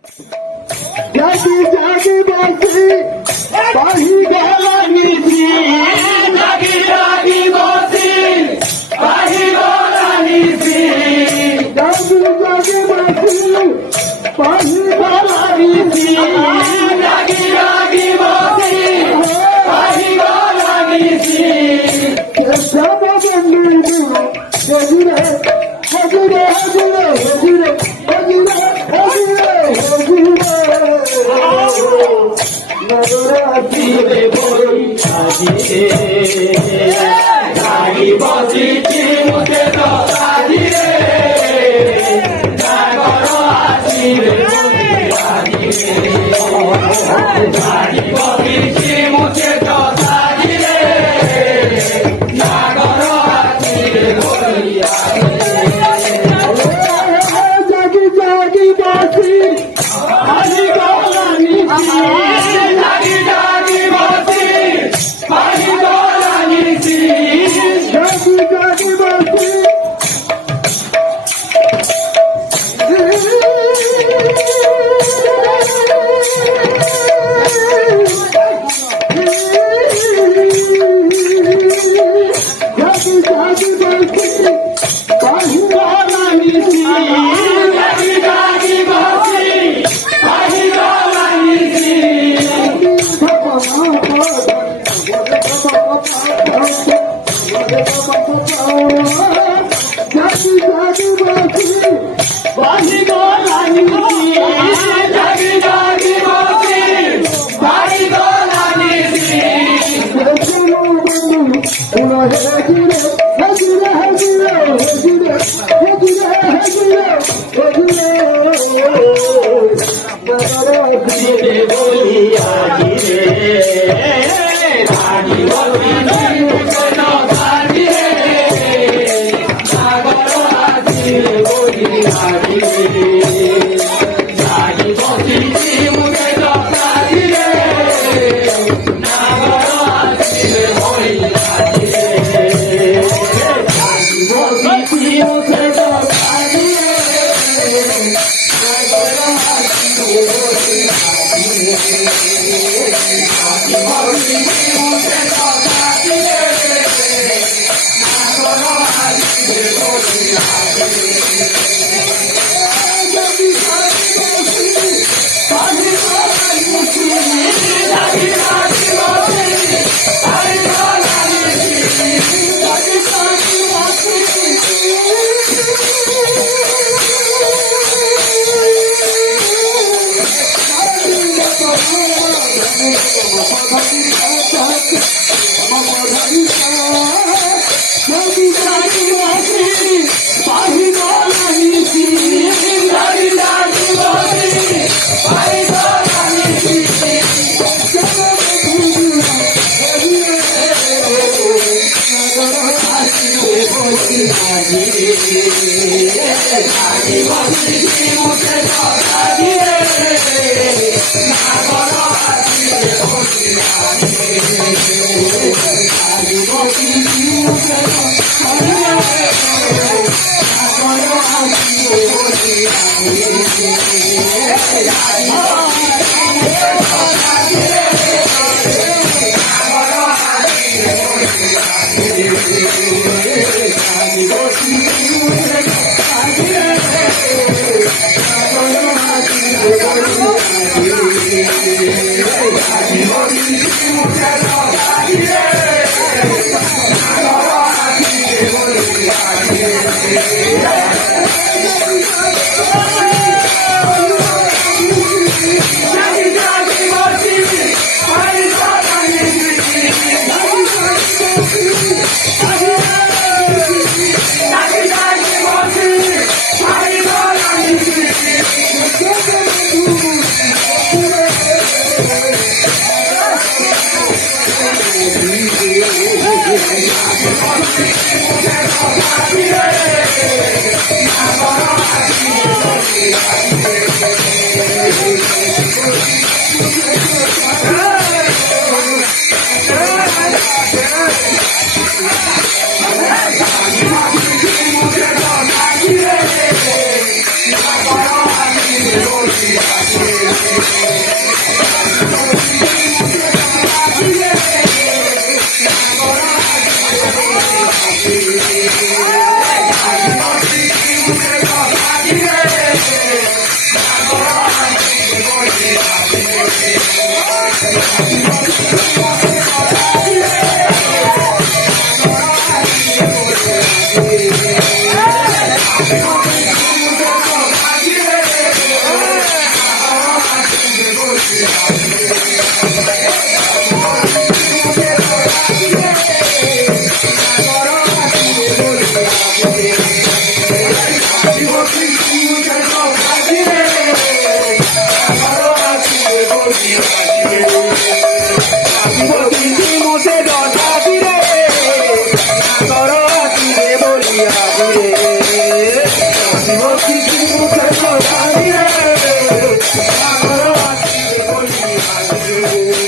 জাগি জাগি বসি বাহি গলা নিছি জাগি জাগি বসি বাহি গলা নিছি জাগি জাগি বসি বাহি গলা নিছি জাগি জাগি বসি বাহি গলা নিছি সব বন্ধু হজুরে হজুরে হজুরে হজুরে হজুরে নবরাত্রিরে বই সাজিয়ে গাড়ি বসিছি মুখে তো সাজিয়ে জাগর আসিরে বই সাজিয়ে গাড়ি বসিছি মুখে তো সাজিয়ে জাগর আসিরে বই জাগি জাগি বাসি আজি গলা নিছি জাগি জাগি বাসি আজি গলা নিছি জাগি জাগি বাসি জাগি জাগি বাসি আজি গলা নিছি জাগি জাগি বাসি আজি গলা নিছি জাগি জাগি বাসি আজি গলা নিছি জাগি জাগি বাসি আজি গলা নিছি হজুরে হজুরে হজুরে হজুরে হজুরে হজুরে বলি আজি রে আজি বলি আজি রে সাগর আজি বলি আজি রে আজি বসিছি মুখে আজি রে সাগর আজি বলি আজি রে আজি বসিছি মুখে আজি রে সাগর আজি বলি रे